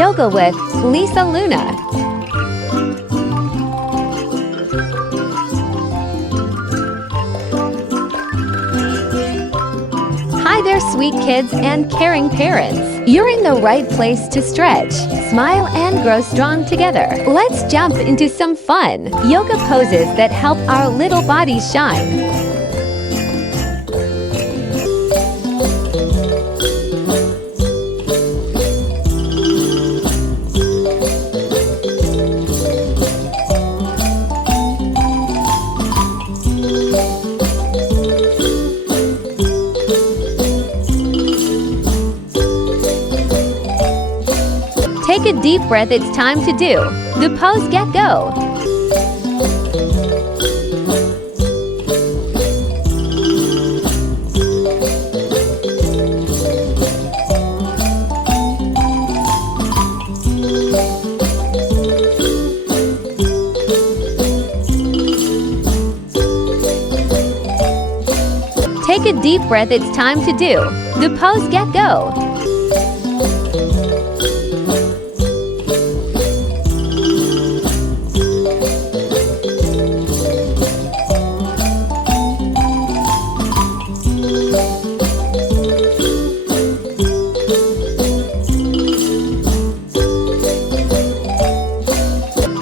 Yoga with Lisa Luna. Hi there, sweet kids and caring parents. You're in the right place to stretch, smile, and grow strong together. Let's jump into some fun yoga poses that help our little bodies shine. Take a deep breath, it's time to do the pose get go. Take a deep breath, it's time to do the pose get go.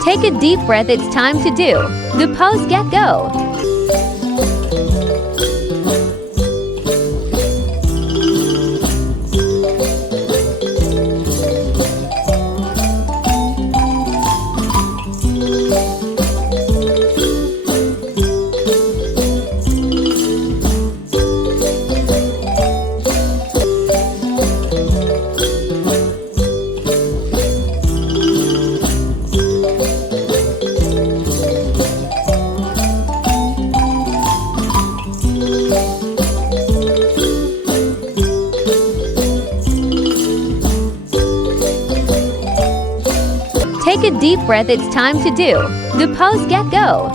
Take a deep breath, it's time to do the pose get go. Take a deep breath, it's time to do the pose get go.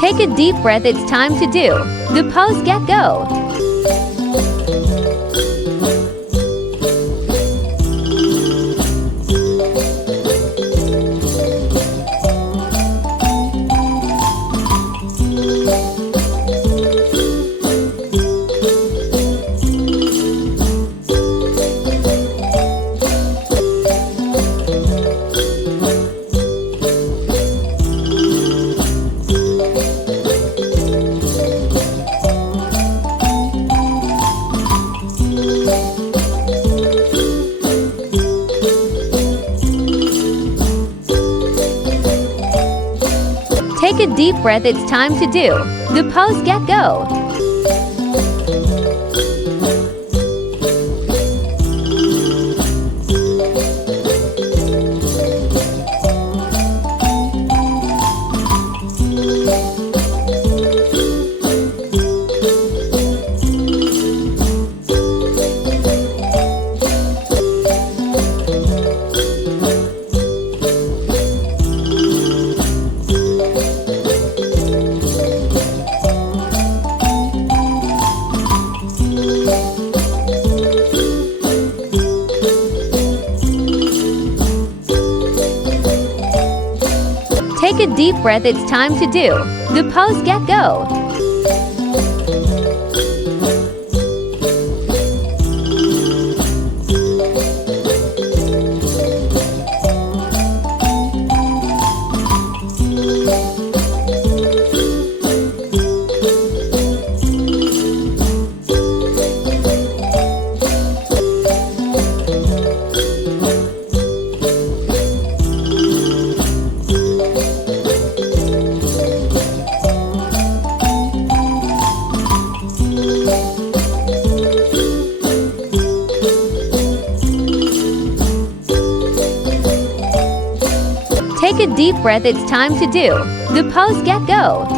Take a deep breath, it's time to do the pose get go. Take a deep breath, it's time to do the pose get go. Take a deep breath, it's time to do the pose get go. breath, it's time to do the pose get go.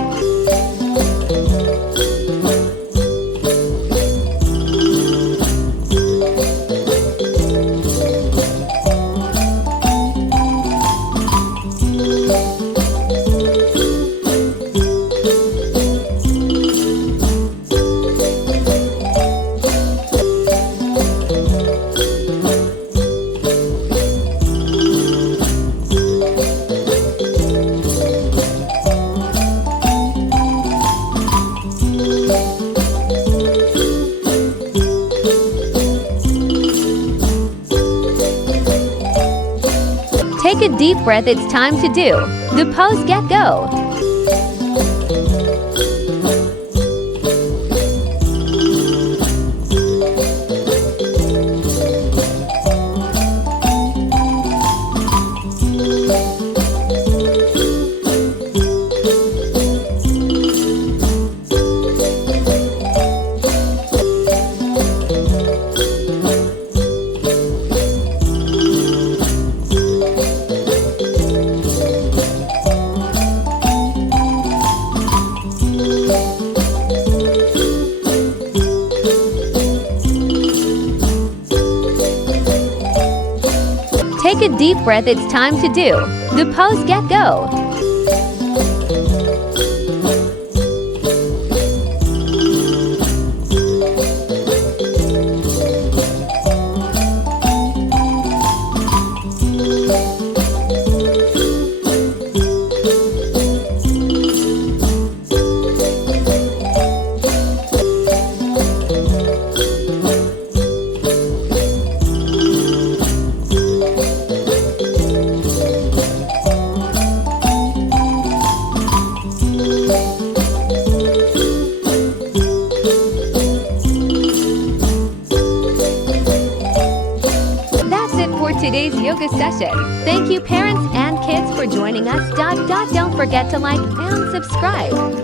Take a deep breath, it's time to do the pose get go. Take a deep breath, it's time to do the pose get go. Today's yoga session. Thank you parents and kids for joining us. Don't forget to like and subscribe.